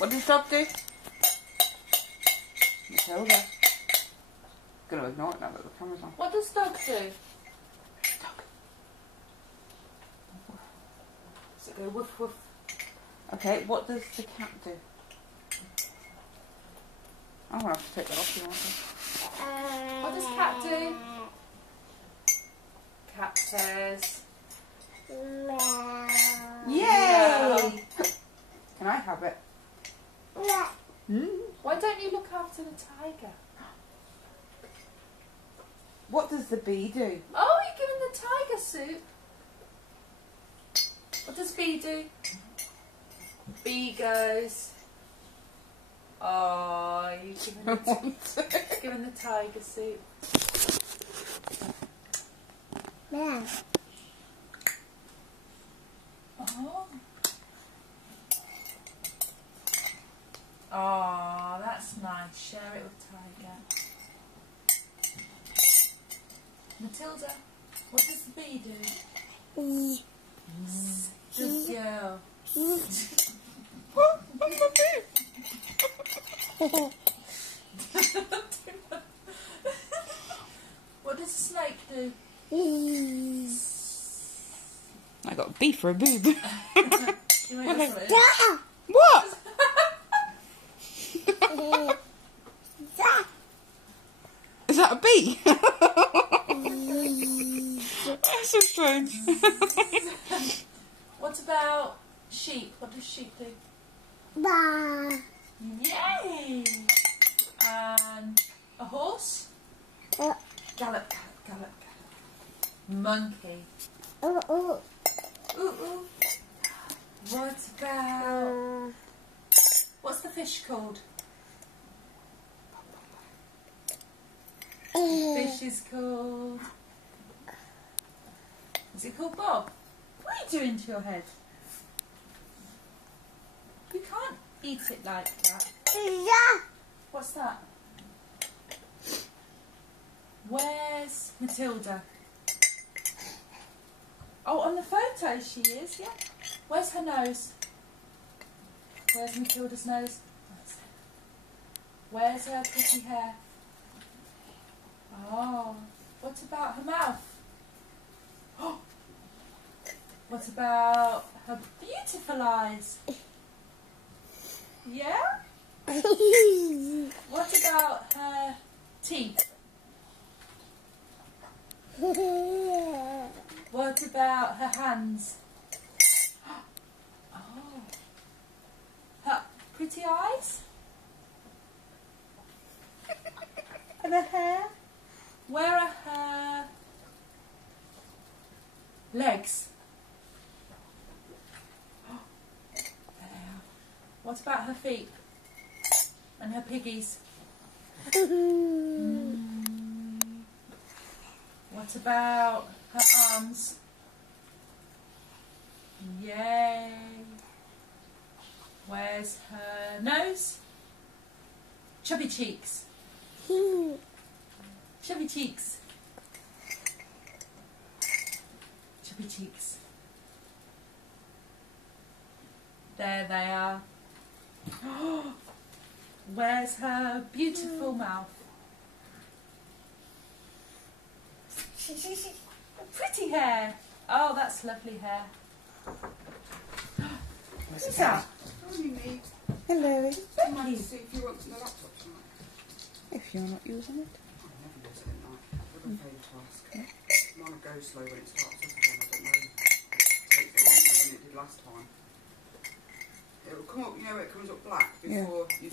What does dog do? Matilda. Gonna ignore it now that the camera's on. What does dog do? Dog. Does it go woof woof? Okay, what does the cat do? I'm gonna have to take that off you want to. What does cat do? Cat says Yay! Can I have it? Why don't you look after the tiger? What does the bee do? Oh, you're giving the tiger soup. What does bee do? Bee goes. Oh, you're giving the tiger soup. Yeah. Oh. Oh, that's nice. Share it with Tiger. Matilda, what does the bee do? Good girl. What does the snake do? I got a bee for a boob. You might just put it in. What? Is that a bee? That's so strange. What about sheep? What does sheep do? Yay! And a horse? Gallop, gallop, gallop, gallop. Monkey. Ooh, ooh. What about... What's the fish called? Fish is called... Is it called Bob? What are you doing to your head? You can't eat it like that. What's that? Where's Matilda? Oh, on the photo she is, yeah. Where's her nose? Where's Matilda's nose? Where's her pretty hair? Oh, what about her mouth? Oh, what about her beautiful eyes? Yeah? What about her teeth? What about her hands? Oh, her pretty eyes? And her hair? Where are her legs? There they are. What about her feet? And her piggies? What about her arms? Yay! Where's her nose? Chubby cheeks. Chubby cheeks. Chubby cheeks. There they are. Where's her beautiful mouth? Pretty hair. Oh, that's lovely hair. What's that? Hello. Becky. See if you want the laptop tonight. If you're not using it. I never use it at night. What a favour to ask. Mine will go slow when it starts up again, I don't know. It takes longer than it did last time. It will come up, you know, it comes up black before you